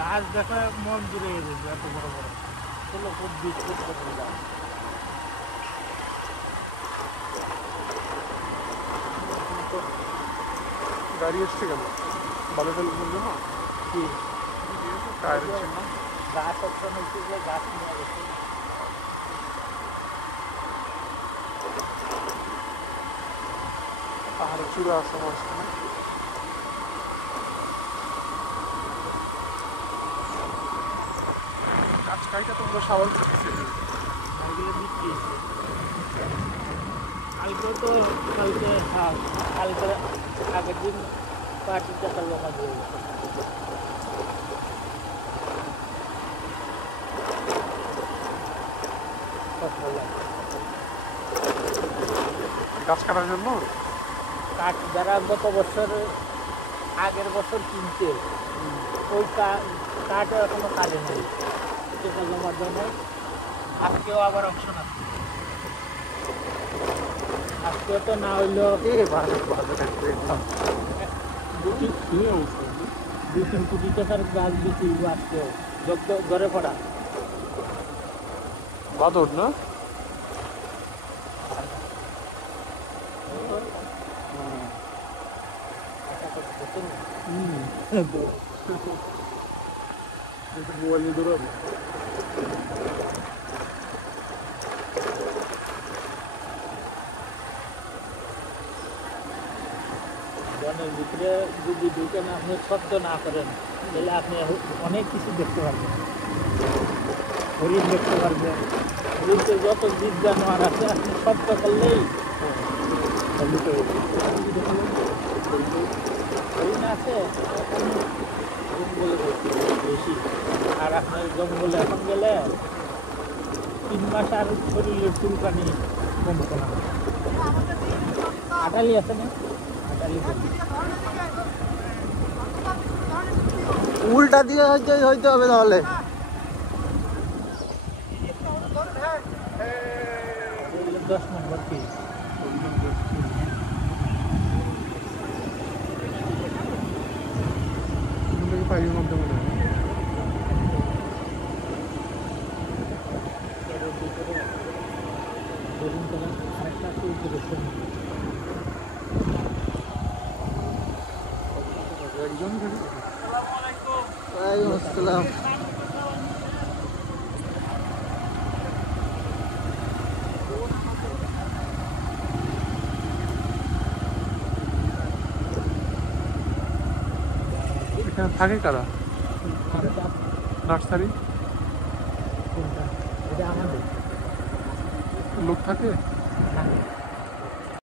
গাছ দেখে মন জুড়ে গেছে এত বড় বড় চলো খুব বিস্কুট করে দাও। গাড়ি এসছে কেন? ভালো ফেল বললো না কি টায়ারের চিহ্ন। গাছ অপশন হচ্ছে যে গাছ নিয়ে গেছে। পাহাড়ের চূড়া আছে মাঝখানে। গাছ কাইটা তোমরা সাবান করতেছে গাছগুলো বিক্রি হয়েছে কালকে তো কালকে কালকে আগের দিন পার্টির টাকা জমা দিয়ে গেছে। গাছ কাটার জন্য কাঠ যারা গত বছর আগের বছর কিনছে ওই কাঠ এখনো কাজে নেই, টাকা জমার জন্য আজকেও আবার অপশন আছে। আজকেও তো না হইলেও দুই তিন কোটি টাকার গাছ বিক্রি আজকেও ধরে পড়া বাদর না মোবাইলে দৌড়াবে। বনের ভিতরে যদি ঢুকেন আপনি শব্দ না করেন তাহলে আপনি অনেক কিছু দেখতে পারবেন। হরিণ দেখতে পারবেন, হরিণতে যত জীব জানোয়ার আছে আপনি শব্দ করলেই হরিণ আছে জঙ্গলে বেশি। আর আপনার জঙ্গলে এখন গেলে 3 মাস আর শরীরের চুলকানি কমতো না। আটালি আছে না, আটালি উল্টা দিয়ে হইতে হবে তাহলে। 10 নম্বর কি পাইপের মাধ্যমে না আরেকটা একজন ওয়ালাইকুম আসসালাম। এখানে থাকে কারা? নার্সারি এটা আমাদের লোক থাকে। হ্যাঁ।